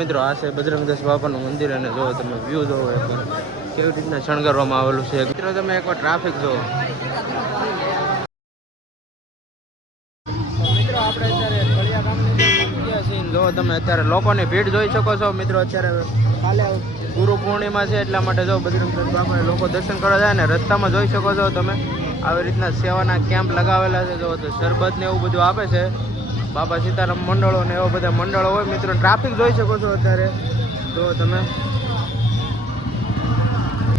મિત્રો આ છે બજરંગદાસ બાપાનું મંદિર અને જો તમે વ્યૂ જોવો એકવાર કેવી રીતના શણગારવામાં આવેલું છે. મિત્રો તમે એકવાર ટ્રાફિક જોવો. મિત્રો આપણે અત્યારે કળિયા ગામની અંદર પહોંચી ગયા છીએ. જો તમે અત્યારે લોકોની ભીડ જોઈ શકો છો. મિત્રો અત્યારે કાલે ગુરુ પૂર્ણિમા છે એટલા માટે જો બજરંગદાસ બાપાને લોકો દર્શન કરવા જાય ને રસ્તામાં જોઈ શકો છો તમે આવી રીતના સેવાના કેમ્પ લગાવેલા છે. જો તો શરબત ને એવું બધું આપે છે. બાબા સીતારામ મંડળો ને એવા બધા મંડળો હોય. મિત્રો ટ્રાફિક જોઈ શકો છો અત્યારે જો તમે.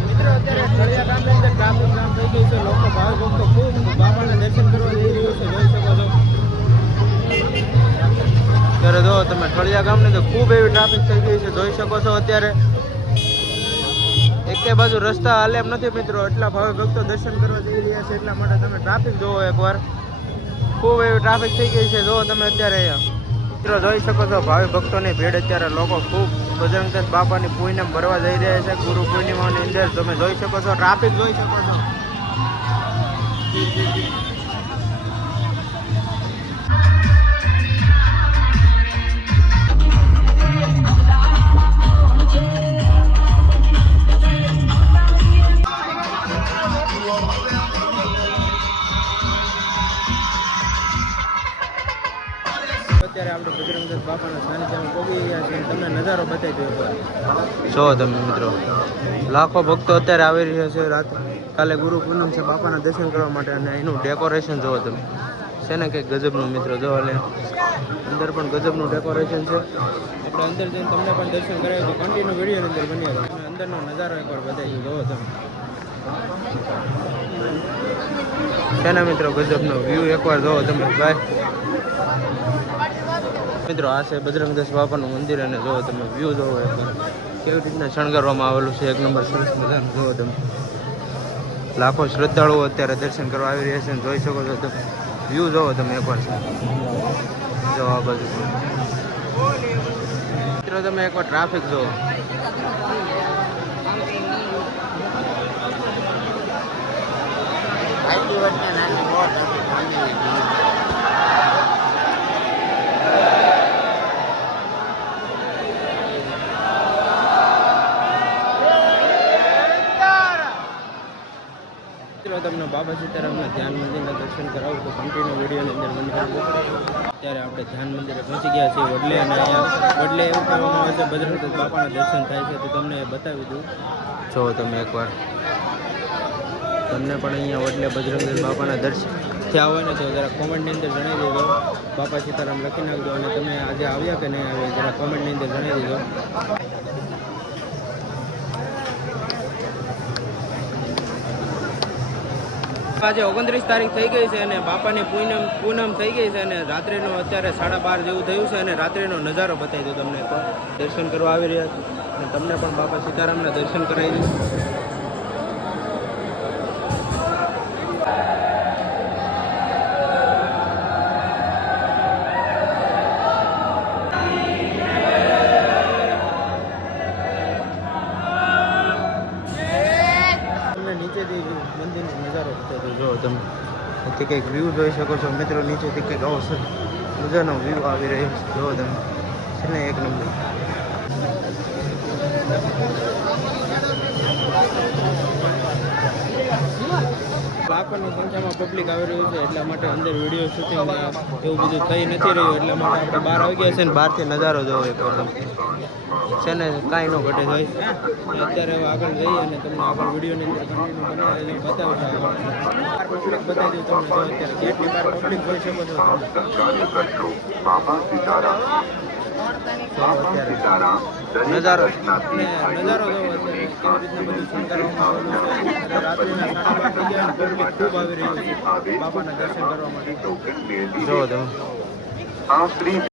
મિત્રો અત્યારે કળિયા ગામની અંદર ટ્રાફિક જામ થઈ ગઈ છે. લોકો ભાવ ભક્તો ખૂબ બાબાના દર્શન કરવા જઈ રહ્યું છે જોઈ શકો છો. અત્યારે જો તમે કળિયા ગામની તો ખૂબ એવી ટ્રાફિક થઈ ગઈ છે જોઈ શકો છો. અત્યારે એકે બાજુ રસ્તા હાલે એમ નથી મિત્રો. એટલા ભાવે ભક્તો દર્શન કરવા જઈ રહ્યા છે એટલા માટે તમે ટ્રાફિક જોવો એકવાર. ખૂબ એવી ટ્રાફિક થઈ ગઈ છે જો તમે અત્યારે મિત્રો જોઈ શકો છો. ભાવિ ભક્તોની ભીડ અત્યારે લોકો ખૂબ બજરંગદાસ બાપાની પૂનમ ભરવા જઈ રહ્યા છે. ગુરુ પૂર્ણિમાની અંદર તમે જોઈ શકો છો. ટ્રાફિક જોઈ શકો છો. અત્યારે આપણે બજરંગદાસ બાપાના સાનિધ્યમાં પહોંચી ગયા છીએ. તમને નજારો બતાવી દો જો તમે મિત્રો. લાખો ભક્તો અત્યારે આવી રહ્યા છે. રાત કાલે ગુરુ પૂનમ છે બાપાના દર્શન કરવા માટે અને એનું ડેકોરેશન જોવો તમે છે ને કંઈક ગજબનું મિત્રો. જો એટલે અંદર પણ ગજબનું ડેકોરેશન છે. આપણે અંદર જઈને તમને પણ દર્શન કરાવ્યું તો કન્ટિન્યુ વિડીયોની અંદર બન્યા હતા. અને અંદરનો નજારો એકવાર બતાવી જોવો તમે છે ને મિત્રો. ગજબનો વ્યૂ એકવાર જોવો તમે ભાઈ. મિત્રો આ છે બજરંગદાસ બાપાનું મંદિર અને જો તમે વ્યૂ જોવો એકવાર કેવી રીતના શણગારવામાં આવેલું છે. એક નંબર સરસ મજાનું જોવો તમે. લાખો શ્રદ્ધાળુઓ અત્યારે દર્શન કરવા આવી રહ્યા છે જોઈ શકો છો તમે. વ્યૂ જોવો તમે એકવાર જો આ બાજુ. મિત્રો તમે એકવાર ટ્રાફિક જોવો. તમને બાબા સીતારામના ધ્યાન મંદિરના દર્શન કરાવું તો કન્ટિન્યુ વિડીયોની અંદર બની. અત્યારે આપણે ધ્યાન મંદિરે પહોંચી ગયા છીએ વડલે. અને અહીંયા વડલે એવું કહેવામાં આવે છે બજરંગદાસ બાપાના દર્શન થાય છે તો તમને બતાવી દઉં જો તમે એકવાર. તમને પણ અહીંયા વડલે બજરંગદાસ બાપાના દર્શન થયા હોય ને તો જરા કોમેન્ટની અંદર જણાવી દેજો. બાપા સીતારામ લખી નાખજો. અને તમે આજે આવ્યા કે નહીં આવ્યા જરા કોમેન્ટની અંદર જણાવી દેજો. આજે 29 તારીખ થઈ ગઈ છે અને બાપાની પૂનમ થઈ ગઈ છે અને રાત્રિનો અત્યારે 12:30 જેવું થયું છે. અને રાત્રિનો નજારો બતાવી દઉં તમને. દર્શન કરવા આવી રહ્યા છે અને તમને પણ બાપા સીતારામના દર્શન કરાવી દઉં. નીચેથી મંદિરનો નજારો બતાવી જો તમે. અહીંથી કંઈક વ્યૂ જોઈ શકો છો મિત્રો. નીચેથી કંઈક આવો મજાનો વ્યૂ આવી રહ્યો છે જો તમે છે ને એક નંબર. લાખોની સંખ્યામાં પબ્લિક આવી રહ્યું છે એટલા માટે અંદર વિડીયો શૂટિંગ એવું બધું થઈ નથી રહ્યું. એટલા માટે આપણે બહાર આવી ગયા છે ને બહારથી નજારો જોવો એકદમ છે ને કાંઈ ન ઘટે હોય. અત્યારે આગળ જઈએ અને તમને આગળ વિડીયોની અંદર કન્ટિન્યુ બનાવી બતાવું છું. પબ્લિક બતાવી દઉં તમને. જો અત્યારે ગેટની બહાર પબ્લિક જોઈ શકો છો. નજારો નજારો જોવો અત્યારે કેવી રીતના બધું શણગારવામાં આવેલું છે. રાત્રિના 12:30 થઈ ગયા અને પબ્લિક ખૂબ આવી રહ્યું છે બાપાના દર્શન કરવા માટે. જો તમે